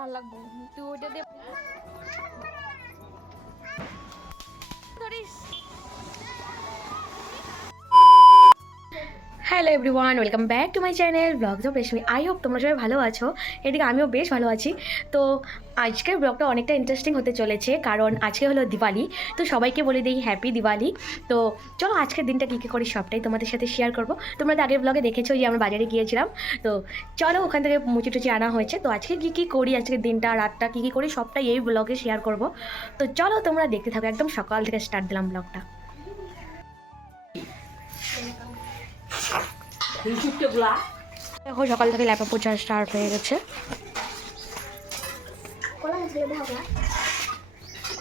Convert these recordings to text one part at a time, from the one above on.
ভালো লাগবো, তুই ওইটা দিয়ে ধরিস। Hello everyone, welcome back to my channel blogs of Reshmi. I hope তোমরা সবাই ভালো আছো। এদিকে আমিও বেশ ভালো আছি। তো আজকের ব্লগটা অনেকটা ইন্টারেস্টিং হতে চলেছে, কারণ আজকে হলো দিওয়ালি। তো সবাইকে বলে দিই হ্যাপি দিওয়ালি। তো চলো আজকের দিনটা কী কী করি সবটাই তোমাদের সাথে শেয়ার করবো। তোমরা তো আগের ব্লগে দেখেছো যে আমরা বাজারে গিয়েছিলাম। তো চলো ওখান থেকে মুচি টুচি আনা হয়েছে। তো আজকে কী কী করি, আজকের দিনটা রাতটা কী কী করি সবটাই এই ব্লগে শেয়ার করবো। তো চলো তোমরা দেখতে থাকো, একদম সকাল থেকে স্টার্ট দিলাম ব্লগটা। দেখো সকাল থেকে ল্যাপা পোছা স্টার্ট হয়ে গেছে। কলা গাছ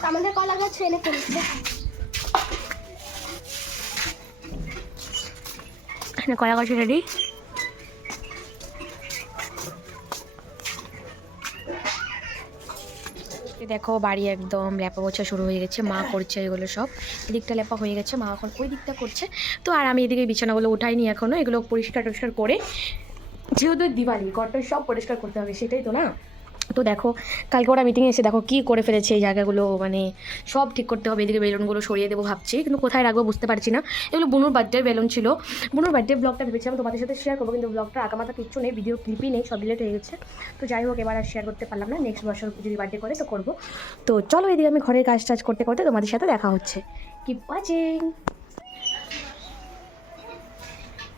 আমাদের কলা গাছ এনে ফেলছে। এখানে কলা গাছ রেডি। দেখো বাড়ি একদম ল্যাপা পোছা শুরু হয়ে গেছে, মা করছে এগুলো সব। এদিকটা ল্যাপা হয়ে গেছে, মা এখন ওই দিকটা করছে। তো আর আমি এদিকে বিছানাগুলো উঠাইনি এখনো, এগুলো পরিষ্কার টরিষ্কার করে, যেহেতু দিওয়ালি ঘরটা সব পরিষ্কার করতে হবে, সেটাই তো না। তো দেখো কালকে ওরা মিটিংয়ে এসে দেখো কী করে ফেলেছে, এই জায়গাগুলো মানে সব ঠিক করতে হবে। এদিকে বেলুনগুলো সরিয়ে দেবো ভাবছি, কিন্তু কোথায় রাখবো বুঝতে পারছি না। এগুলো বুনুর বার্থডে বেলুন ছিল, বুনুর বার্থডে ব্লগটা ভেবেছিলাম তোমাদের সাথে শেয়ার করবো, কিন্তু ব্লগটা আগামাথা কিচ্ছু নেই, ভিডিও ক্লিপই নেই, সব ডিলেট হয়ে গেছে। তো যাই হোক এবার আর শেয়ার করতে পারলাম না, নেক্সট বছর যদি বার্থডে করে তো করবো। তো চলো এদিকে আমি ঘরের কাজ টাজ করতে করতে তোমাদের সাথে দেখা হচ্ছে। Keep watching.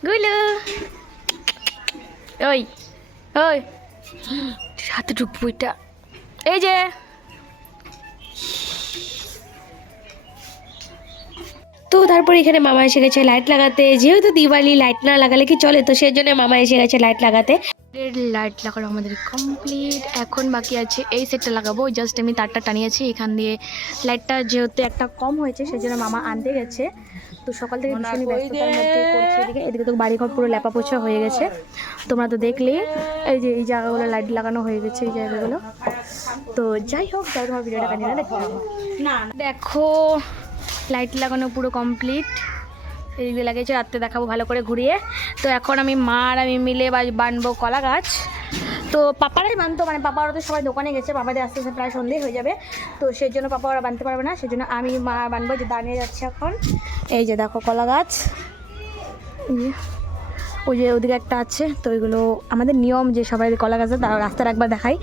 গুলো ওই ওই হাতে ঢুকবো এটা, এই যে তো তারপর এখানে মামা এসে গেছে লাইট লাগাতে, যেহেতু দিওয়ালি লাইট না লাগালে কি চলে, তো সেই জন্য মামা এসে গেছে লাইট লাগাতে। লাইট লাগানো আমাদের কমপ্লিট, এখন বাকি আছে এই সেটটা লাগাবো। জাস্ট আমি তারটা টানিয়েছি এখান দিয়ে, লাইটটা যেহেতু একটা কম হয়েছে সেই জন্য মামা আনতে গেছে। তো সকাল থেকে ভীষণই ব্যস্ততার মধ্যে করছে। এদিকে তো বাড়িঘর পুরো ল্যাপা পোছা হয়ে গেছে, তোমরা তো দেখলে। এই যে এই জায়গাগুলো লাইট লাগানো হয়ে গেছে, এই জায়গাগুলো। তো যাই হোক, যাই তোমার ভিডিওটা কাটিয়ে দেখো। দেখো লাইট লাগানো পুরো কমপ্লিট, এদিকে লাগিয়েছে, রাত্রে দেখাবো ভালো করে ঘুরিয়ে। তো এখন আমি মা আর আমি মিলে বানবো কলা গাছ। তো পাপারাই বানতো, মানে পাপা ওরা তো সবাই দোকানে গেছে, পাপাদের আস্তে আস্তে প্রায় সন্ধে হয়ে যাবে। তো সেই জন্য পাপা ওরা বানতে পারবে না, সেই জন্য আমি মা বানবো। যে দাঁড়িয়ে যাচ্ছে এখন, এই যে দেখো কলা গাছ, ওই যে ওদিকে একটা আছে। তো এগুলো আমাদের নিয়ম যে সবাই কলা গাছ, তারা রাস্তার একবার দেখাই,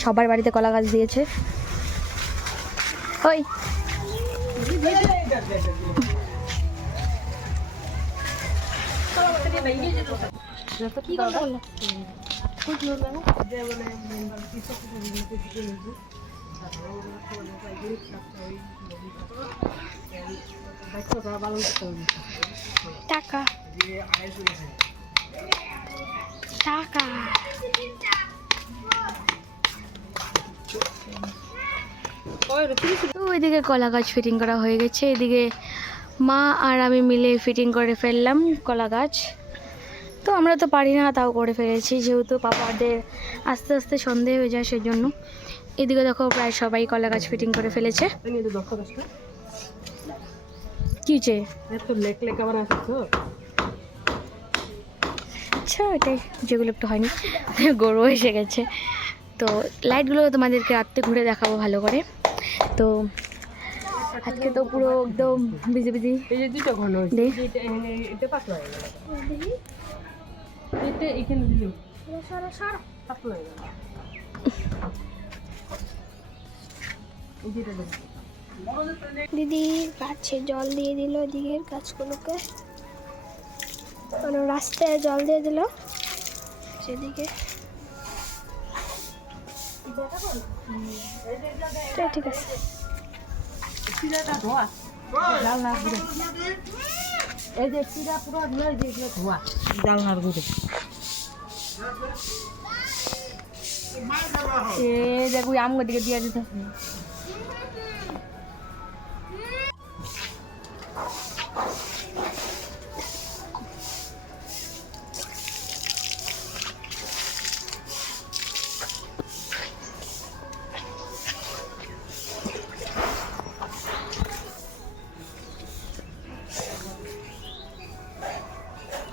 সবার বাড়িতে কলা গাছ দিয়েছে। ওই টাকা টাকা তো ওইদিকে কলা গাছ ফিটিং করা হয়ে গেছে, এদিকে মা আর আমি মিলে ফিটিং করে ফেললাম কলা গাছ। তো আমরা তো পারি না, তাও করে ফেলেছি, যেহেতু পাপাদের আস্তে আস্তে সন্ধে হয়ে যায় সেই জন্য। এদিকে দেখো প্রায় সবাই কলা গাছ ফিটিং করে ফেলেছে। কি আচ্ছা এটাই, যেগুলো একটু হয়নি, গরু এসে গেছে। তো লাইটগুলো তোমাদেরকে রাত্রে ঘুরে দেখাবো ভালো করে। তো আজকে তো পুরো একদম বিজি বিজি। এই যে দুটো ঘন হইছে, এটা পাতলা হয়ে গেল, এটা এখানে দিও সারা সারা পাতলা হয়ে গেল। দিদি গাছে জল দিয়ে দিল, দিকের গাছগুলোকে মানে রাস্তায় জল দিয়ে দিল সেদিকে। ঠিক আছে, এই যে চিরা পুরো ধোয়া জালনার ঘুরে, দেখো আমগো দিকে দিয়ে দিতে।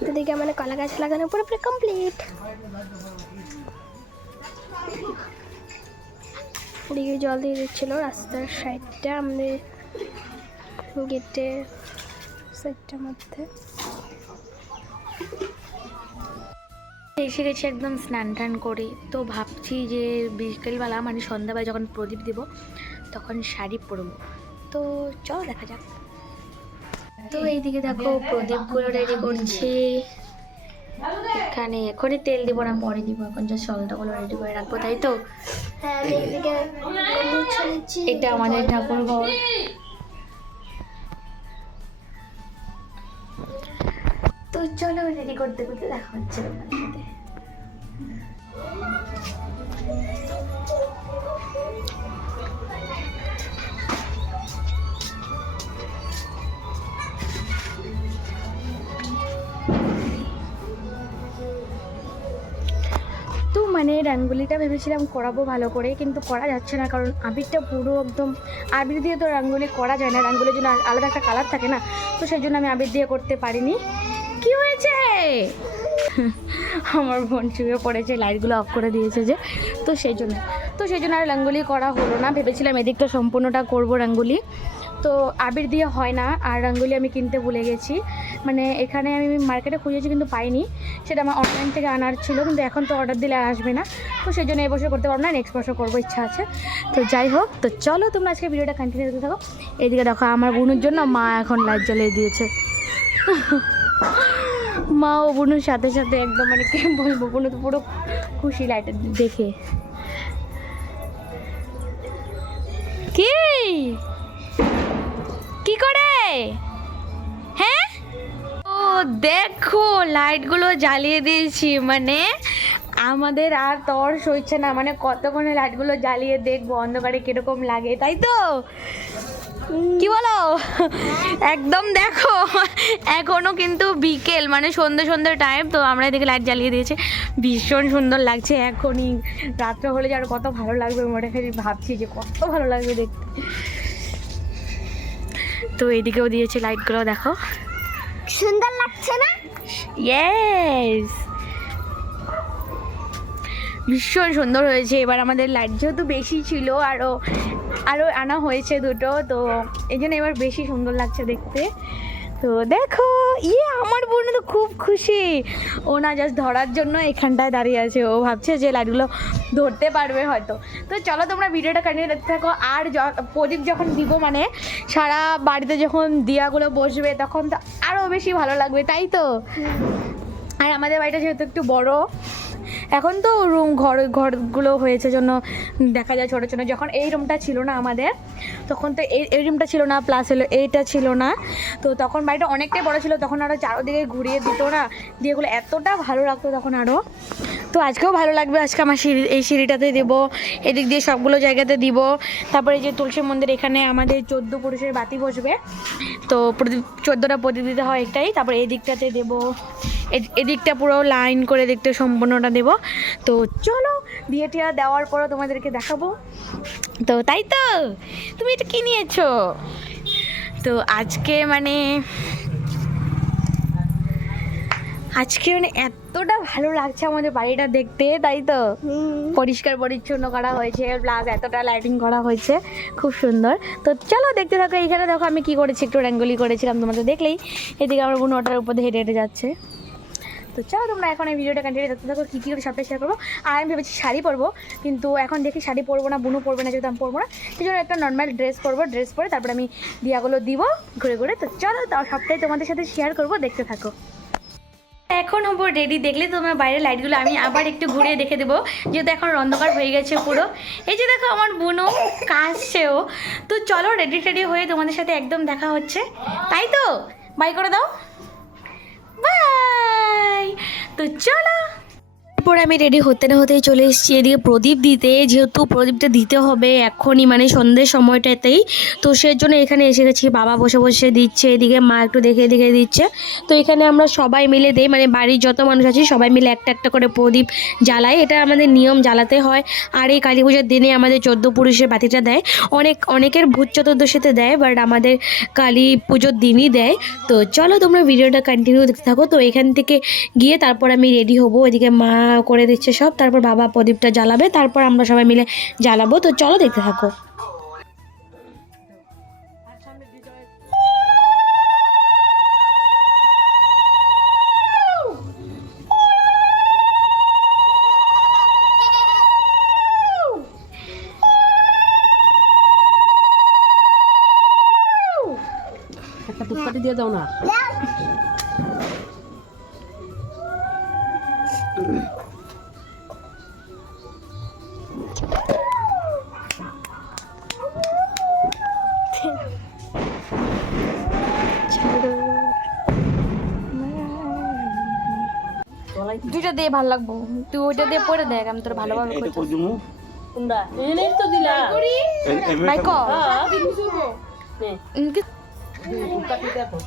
দিদিকে মানে কলা গাছ লাগানো পুরোপুরি কমপ্লিট। এদিকে জল দিয়ে দিচ্ছিলো রাস্তার সাইডটা, আমাদের গেটের সাইডটার মধ্যে। এসে গেছি একদম স্নান টান করে। তো ভাবছি যে বিকেলবেলা মানে সন্ধ্যাবেলা যখন প্রদীপ দিব তখন শাড়ি পরবো। তো চল দেখা যাক। তো এইদিকে দেখো প্রদীপগুলো রেডি করছি। এখানে এখনই তেল দিব না, পরে দিব, এখন যে সলটাগুলো রেডি করে রাখবো, তাই তো? হ্যাঁ, আমি এদিকে মুছে নিচ্ছি। এটা আমাদের ঠাকুর ঘর। তো চলো রেডি করতে করতে দেখা হচ্ছে তোমাদের সাথে। তো মানে রঙ্গোলিটা ভেবেছিলাম করাবো ভালো করে, কিন্তু করা যাচ্ছে না, কারণ আবিরটা পুরো একদম, আবির দিয়ে তো রঙ্গোলি করা যায় না, রঙ্গোলির জন্য আলাদা একটা কালার থাকে না, তো সেই জন্য আমি আবির দিয়ে করতে পারিনি। কি হয়েছে? আমার বোন শুয়ে পড়েছে, লাইটগুলো অফ করে দিয়েছে যে, তো সেই জন্য আর রঙ্গোলি করা হলো না। ভেবেছিলাম এদিকটা সম্পূর্ণটা করবো রঙ্গোলি, তো আবির দিয়ে হয় না। আর রঙ্গোলি আমি কিনতে ভুলে গেছি, মানে এখানে আমি মার্কেটে খুঁজেছি কিন্তু পাইনি, সেটা আমার অনলাইন থেকে আনার ছিল, কিন্তু এখন তো অর্ডার দিলে আর আসবে না, তো সেই জন্য এবছর করতে পারবো না, নেক্সট বছর করবো, ইচ্ছা আছে। তো যাই হোক, তো চলো তোমরা আজকে ভিডিওটা কন্টিনিউ করতে থাকো। এদিকে দেখো আমার বোনের জন্য মা এখন লাইট জ্বালিয়ে দিয়েছে। মা ও বোনের সাথে সাথে একদম মানে কি বলবো, বোন তো পুরো খুশি লাইট দেখে। কি করে? হ্যাঁ, ও দেখো লাইটগুলো জ্বালিয়ে দিয়েছি, মানে আমাদের আর তর সইছে না, মানে কতক্ষণে লাইটগুলো জ্বালিয়ে দেখবো অন্ধকারে কিরকম লাগে, তাই তো? কি বলো? একদম দেখো এখনো কিন্তু বিকেল, মানে সন্ধ্যে টাইম, তো আমরা এদিকে লাইট জ্বালিয়ে দিয়েছি, ভীষণ সুন্দর লাগছে। এখনই রাত্রে হলে যে আর কত ভালো লাগবে, মনে খালি ভাবছি যে কত ভালো লাগবে দেখতে। তো এদিকেও দিয়েছে লাইটগুলো, দেখো সুন্দর লাগছে না? ইয়েস, ভীষণ সুন্দর হয়েছে। এবার আমাদের লাইট যেহেতু বেশি ছিল, আরও আনা হয়েছে দুটো, তো এই জন্য এবার বেশি সুন্দর লাগছে দেখতে। তো দেখো আমার বোন তো খুব খুশি, ও না জাস্ট ধরার জন্য এখানটায় দাঁড়িয়ে আছে, ও ভাবছে যে লাইটগুলো ধরতে পারবে হয়তো। তো চলো তোমরা ভিডিওটা কন্টিনিউ দেখতে থাকো। আর প্রদীপ যখন দিব, মানে সারা বাড়িতে যখন দিয়াগুলো বসবে, তখন তো আরও বেশি ভালো লাগবে, তাই তো? আর আমাদের বাড়িটা যেহেতু একটু বড়, এখন তো ঘরগুলো হয়েছে জন্য দেখা যায় ছোটো ছোটো। যখন এই রুমটা ছিল না আমাদের, তখন তো এই রুমটা ছিল না, প্লাস হলো এইটা ছিল না, তো তখন বাড়িটা অনেকটাই বড় ছিল, তখন আরও চারোদিকে ঘুরিয়ে দিত না দিয়েগুলো, এতটা ভালো লাগতো তখন আরও। তো আজকেও ভালো লাগবে, আজকে আমার এই সিঁড়িটাতে দেবো, এদিক দিয়ে সবগুলো জায়গাতে দিব। তারপরে যে তুলসী মন্দির, এখানে আমাদের 14 পুরুষের বাতি বসবে, তো 14টা প্রদীপ দিতে হয় একটাই। তারপরে এই দিকটাতে দেবো, এদিকটা পুরো লাইন করে এদিকটা সম্পূর্ণটা দেব। তো চলো দিয়ে টিয়া দেওয়ার পরও তোমাদেরকে দেখাবো। তো তাই তো, তুমি এটা কি নিয়েছো? তো আজকে মানে এতটা ভালো লাগছে আমাদের বাড়িটা দেখতে, তাই তো? পরিষ্কার পরিচ্ছন্ন করা হয়েছে, প্লাস এতটা লাইটিং করা হয়েছে, খুব সুন্দর। তো চলো দেখতে থাকো। এইখানে দেখো আমি কি করেছি, একটু রঙ্গোলি করেছিলাম, তোমাদের দেখলেই। এদিকে আমার বোন ওটার উপর দিয়ে হেঁটে হেঁটে যাচ্ছে। তো চলো তোমরা এখন এই ভিডিওটা কন্টিনিউ দেখতে থাকো, কী করে সবটাই শেয়ার করবো। আর আমি ভেবেছি শাড়ি পরবো, কিন্তু এখন দেখি শাড়ি পরবো না, বুনু পরবে না, যেহেতু আমি পরবো না, সেই জন্য একটা নর্মাল ড্রেস পরবো, ড্রেস পরে তারপরে আমি দিয়াগুলো দিব ঘুরে ঘুরে। তো চলো সবটাই তোমাদের সাথে শেয়ার করবো, দেখতে থাকো। এখন হবো রেডি, দেখলে তোমার বাইরের লাইটগুলো আমি আবার একটু ঘুরিয়ে দেখে দেবো, যেহেতু এখন অন্ধকার হয়ে গেছে পুরো। এই যে দেখো আমার বোনও কাশছেও। তো চলো রেডি টেডি হয়ে তোমাদের সাথে একদম দেখা হচ্ছে, তাই তো? বাই করে দাও, বাই। তো চলো, এরপর আমি রেডি হতে না হতেই চলে এসেছি এদিকে প্রদীপ দিতে, যেহেতু প্রদীপটা দিতে হবে এখনই, মানে সন্ধ্যের সময়টাতেই, তো সেই জন্য এখানে এসে গেছি। বাবা বসে বসে দিচ্ছে, এদিকে মা একটু দেখে দেখে দিচ্ছে। তো এখানে আমরা সবাই মিলে দেই, মানে বাড়ির যত মানুষ আছি সবাই মিলে একটা একটা করে প্রদীপ জ্বালাই, এটা আমাদের নিয়ম, জ্বালাতে হয়। আর এই কালী পুজোর দিনে আমাদের 14 পুরুষের বাতিটা দেয়, অনেকের ভূত চতুর্দশীতে দেয়, বাট আমাদের কালী পুজোর দিনই দেয়। তো চলো তোমরা ভিডিওটা কন্টিনিউ দেখতে থাকো। তো এখান থেকে গিয়ে তারপর আমি রেডি হবো, এদিকে মা করে দিচ্ছে সব, তারপর বাবা প্রদীপটা জ্বালাবে, তারপর আমরা সবাই মিলে জ্বালাবো। তো চলো দেখতে থাকো। একটা ধূপকাঠি দিয়ে দাও না। দুইটা দিয়ে ভালো লাগবো, তুই ওইটা দিয়ে পরে দেখ, আমি তোর ভালোভাবে করছি। কোনটা? এনেই তো দিলা। ভাই ক ধূপকাঠি দিয়ে দাও।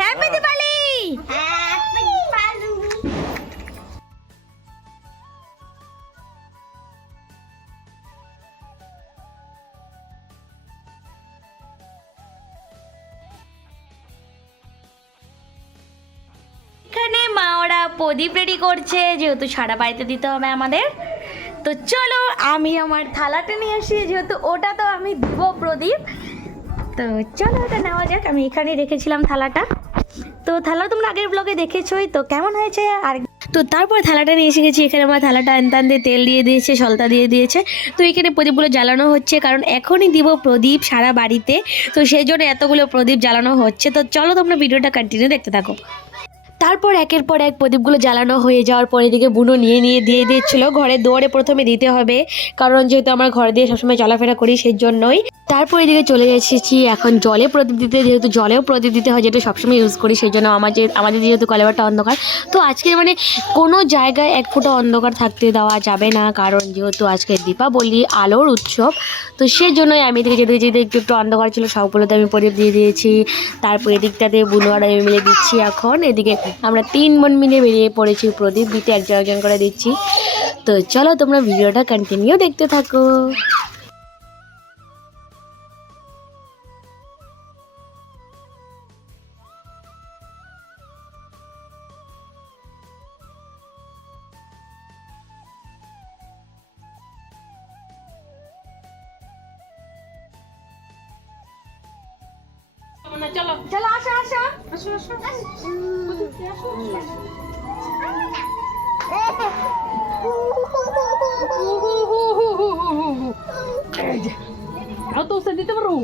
হ্যাপি দিওয়ালি। এখানে মা ওরা প্রদীপ রেডি করছে, যেহেতু সারা বাড়িতে দিতে হবে আমাদের। তো চলো আমি আমার থালাটা নিয়ে আসি, যেহেতু ওটা তো আমি দিব প্রদীপ। তো চলো ওটা নেওয়া যাক। আমি এখানে রেখেছিলাম থালাটা, তো থালা তোমরা আগের ব্লগে দেখেছোই, তো কেমন হয়েছে। আর তো তারপরে থালাটা নিয়ে এসে গেছি। এখানে আমার থালাটা আনতান দিয়ে তেল দিয়ে দিয়েছে, সলতা দিয়ে দিয়েছে। তো এখানে প্রদীপগুলো জ্বালানো হচ্ছে, কারণ এখনই দিব প্রদীপ সারা বাড়িতে, তো সেই জন্য এতগুলো প্রদীপ জ্বালানো হচ্ছে। তো চলো তোমরা ভিডিওটা কন্টিনিউ দেখতে থাকো। তারপর একের পর এক প্রদীপগুলো জ্বালানো হয়ে যাওয়ার পরে এদিকে বুনো নিয়ে দিয়ে দিচ্ছিলো। ঘরের দুয়ারে প্রথমে দিতে হবে, কারণ যেহেতু আমরা ঘর দিয়ে সবসময় চলাফেরা করি সেই জন্যই। তারপর এদিকে চলে এসেছি এখন জলে প্রদীপ দিতে, যেহেতু জলেও প্রদীপ দিতে হয়, যেটা সবসময় ইউজ করি, সেই জন্য আমাদের যেহেতু কলেবারটা অন্ধকার, তো আজকে মানে কোনো জায়গায় এক ফোঁটা অন্ধকার থাকতে দেওয়া যাবে না, কারণ যেহেতু আজকে দীপাবলি, আলোর উৎসব। তো সেই জন্যই আমি এদিকে যেতে একটু একটু অন্ধকার ছিল, সবগুলোতে আমি প্রদীপ দিয়ে দিয়েছি। তারপর এদিকটাতে বুনো আর আমি মিলে দিচ্ছি। এখন এদিকে আমরা 3 বোন মিলে বেরিয়ে পড়েছি প্রদীপ দিতে, একজন একজন করে দিচ্ছি। তো চলো তোমরা ভিডিওটা কন্টিনিউ দেখতে থাকো। চলো চলো আসো আসো। আসো আসো। তো সে দিতে পারো।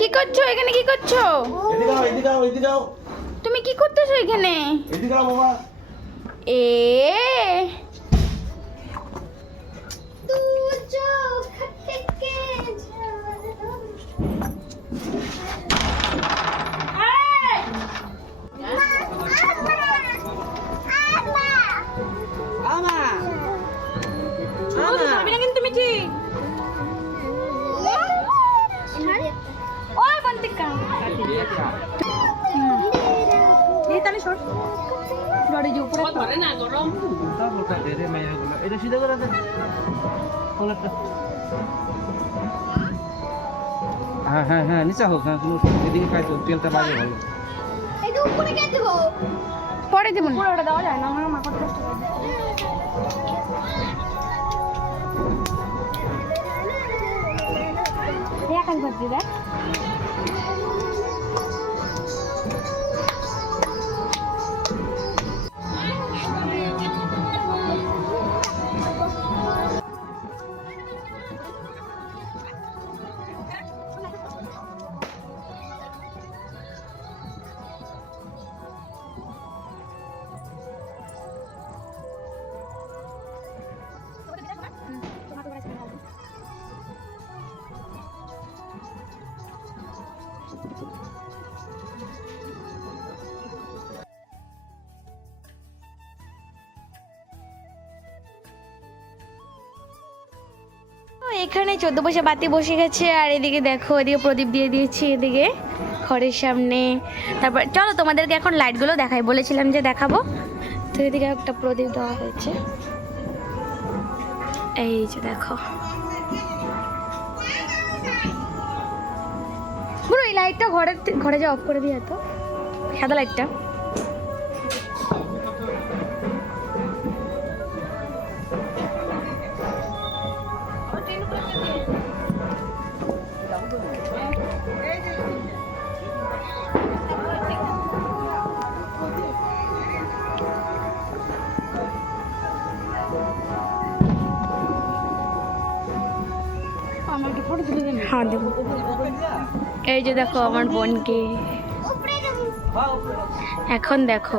কি করছো এখানে? কি করছো তুমি? কি করতেছো এখানে? এ কিন্তু তুমি কি ওই বন্তিকা এই তাহলে শর্ট লড়ে যে উপরে ধরে না গরম। তারপরটা দে রে মাইয়াগুলো। এটা সিধা করে দে। কলারটা। হ্যাঁ হ্যাঁ হ্যাঁ নিচে হোক, হ্যাঁ তুমি এদিকে খাইছো, তেলটা বাইরে ভালো। এই তো উপরে কে দেব? পরে দেবো। পুরোটা দেওয়া যায় না, আমার মা কত কষ্ট করে। আকাশ বাদ দেখ। এখানে 14 পয়সা বাতি বসে গেছে, আর এদিকে দেখো এদিকে প্রদীপ দিয়ে দিয়েছি এদিকে ঘরের সামনে। তারপর চলো তোমাদেরকে এখন লাইটগুলো দেখাই, বলেছিলাম যে দেখাবো। তো এদিকে একটা প্রদীপ দেওয়া হয়েছে, এই যে দেখো। পুরো এই লাইটটা ঘরে যে অফ করে দিয়ে তো সাদা লাইটটা। হ্যাঁ দেবো। এই যে দেখো আমার বোনকে এখন দেখো।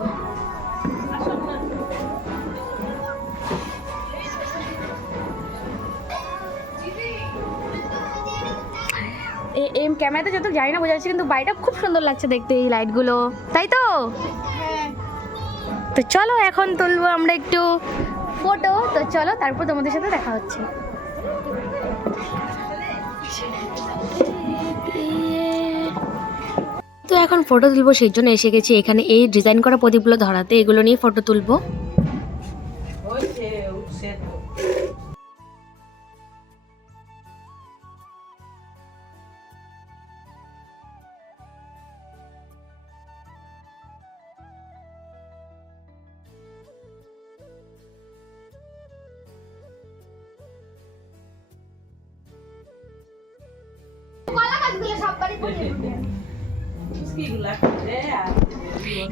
ক্যামেরাতে যত জানি না বোঝা যাচ্ছে, কিন্তু বাড়িটা খুব সুন্দর লাগছে দেখতে এই লাইটগুলো, তাই তো? তো চলো এখন তুলবো আমরা একটু ফটো। তো চলো তারপর তোমাদের সাথে দেখা হচ্ছে। তো এখন ফটো তুলবো, সেই জন্য এসে গেছি এখানে এই ডিজাইন করা প্রদীপগুলো ধরাতে, এগুলো নিয়ে ফটো তুলবো।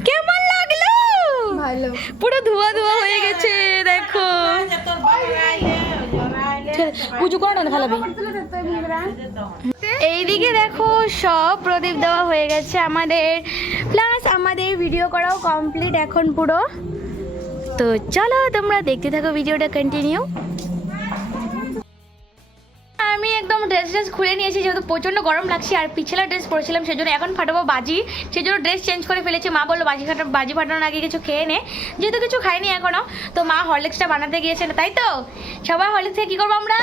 কেমন লাগলো? ভালো। পুরো ধোয়া ধোয়া হয়ে গেছে দেখো। পুজো করো না ভালো। এইদিকে দেখো সব প্রদীপ দেওয়া হয়ে গেছে আমাদের, প্লাস আমাদের ভিডিও করাও কমপ্লিট এখন পুরো। তো চলো তোমরা দেখতে থাকো ভিডিওটা কন্টিনিউ। আমি একদম ড্রেস খুলে নিয়েছি, যেহেতু প্রচণ্ড গরম লাগছে, আর পিছলা ড্রেস পরেছিলাম সেজন্য এখন ফাটাবো বাজি, সেজন্য ড্রেস চেঞ্জ করে ফেলেছি। মা বললো বাজি ফাটানোর আগে কিছু খেয়ে নে, যেহেতু কিছু খাইনি এখনো। তো মা হরলিক্সটা বানাতে গিয়েছে না, তাই তো? সবাই হরলিক্স থেকে কী করবো আমরা?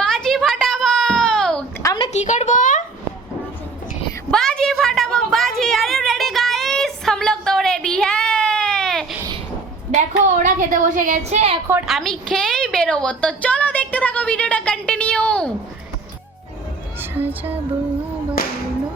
বাজি ফাটাবো। আমরা কি করবো? बाजी फाटाबो बाजी। Are you ready guys? हम लोग तो रेडी है। দেখো ওরা খেতে বসে গেছে, এখন আমি খেয়েই বেরোবো। তো চলো দেখতে থাকো ভিডিওটা কন্টিনিউ। সাজাবো বানানো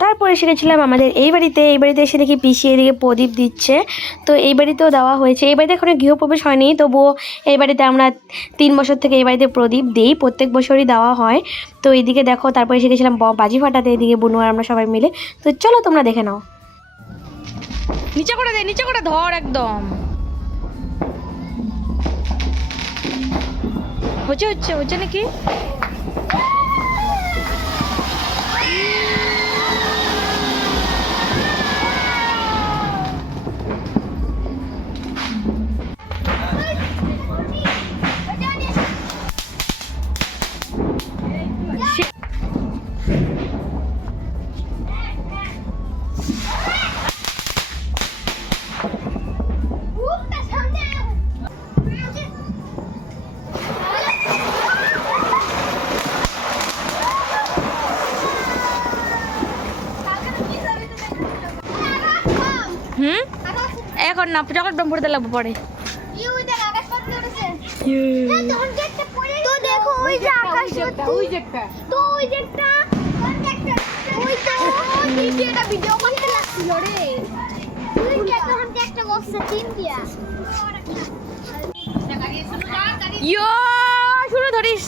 তারপর এসে গেছিলাম আমাদের এই বাড়িতে এসে দেখি পিসি এদিকে প্রদীপ দিচ্ছে। তো এই বাড়িতেও দেওয়া হয়েছে। এই বাড়িতে এখনো গৃহপ্রবেশ হয়নি, তবুও এই বাড়িতে আমরা 3 বছর থেকে এই বাড়িতে প্রদীপ দিই, প্রত্যেক বছরই দেওয়া হয়। তো এইদিকে দেখো তারপর এসে গেছিলাম বাজি ফাটাতে, এদিকে বুনু আর আমরা সবাই মিলে। তো চলো তোমরা দেখে নাও। নিচে করে দে, নিচে করে ধর একদম। হচ্ছে নাকি? এখন না, যখন একদম পড়তে লাগবে পরে। শুরু ধরিস।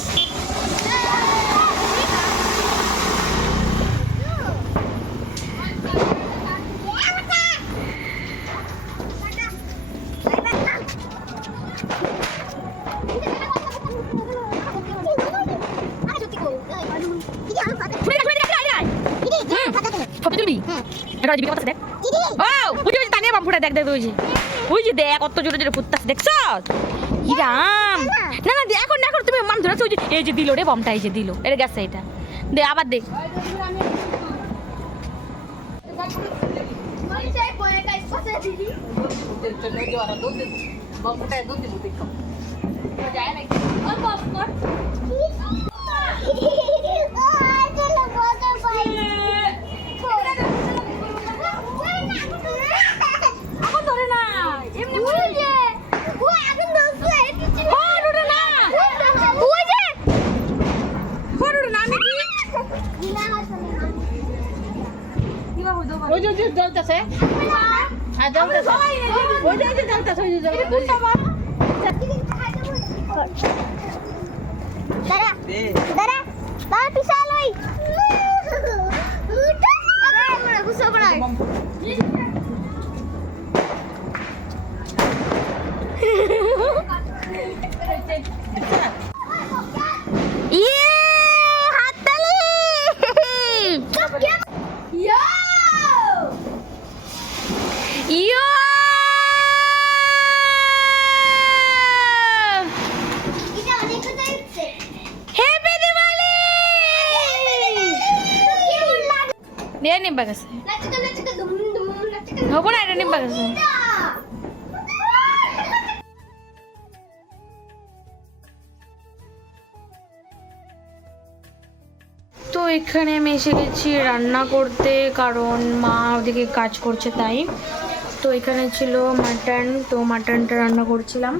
এটা জীবিকা কথা দেখ ও বুঝি বুঝি তানিয়া বাম ফুটা দেখ দেখ বুঝি দেখ কত জোরে জোরে ফুটতাছ দেখছ ইরাম না না এখন না তুমি মাম ধরেছ এই যে দিল রে বমটা এই যে দিল এটা গেছে এটা দে আবার দে ওই যে জ্বলতেছে হ্যাঁ জ্বলতেছে ওই যে জ্বলতেছে ওই যে জ্বলতেছে দাঁড়া দাঁড়া দাঁড়া পিছাল ওই আমরা গুছো পড়াই ইয়ে হাততালি ইয়ো ইয়ো এটা অনেক কথা হচ্ছে হ্যাপি দিওয়ালি নে নিবা গেছে নাচকা দুম দুম নাচকা হবো না এটা নিবা গেছে তো এখানে আমি এসে গেছি রান্না করতে কারণ মা ওদিকে কাজ করছে তাই তো এখানে ছিল মাটন তো মাটনটা রান্না করছিলাম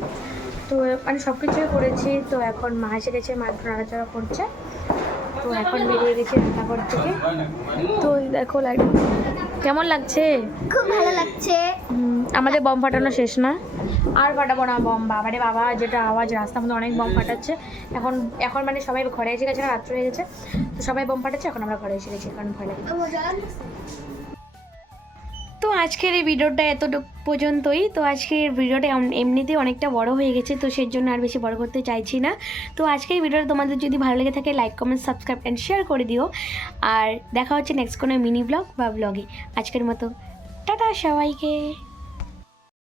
তো মানে সব কিছুই করেছি তো এখন মা এসে গেছে মাটন নাড়াচাড়া করছে তো এখন বেরিয়ে গেছি রান্নাঘর থেকে তো দেখো লাইট কেমন লাগছে খুব ভালো লাগছে আমাদের বম ফাটানো শেষ না আর ফাটাবো না বম বাবারে বাবা যেটা আওয়াজ রাস্তার মধ্যে অনেক বম ফাটাচ্ছে এখন মানে সবাই ঘরে এসে গেছে না রাত্রে হয়ে গেছে তো সবাই বম ফাটাচ্ছে এখন আমরা ঘরে এসে গেছি কারণ ভয় লাগে তো আজকের এই ভিডিওটা এতটুকু পর্যন্তই তো আজকের ভিডিওটা এমনিতেই অনেকটা বড় হয়ে গেছে তো সেই জন্য আর বেশি বড় করতে চাইছি না তো আজকের ভিডিওটা তোমাদের যদি ভালো লেগে থাকে like comment subscribe and share করে দিও আর দেখা হচ্ছে নেক্সট কোনো মিনি ব্লগ বা ব্লগে আজকের মতো টাটা সবাইকে।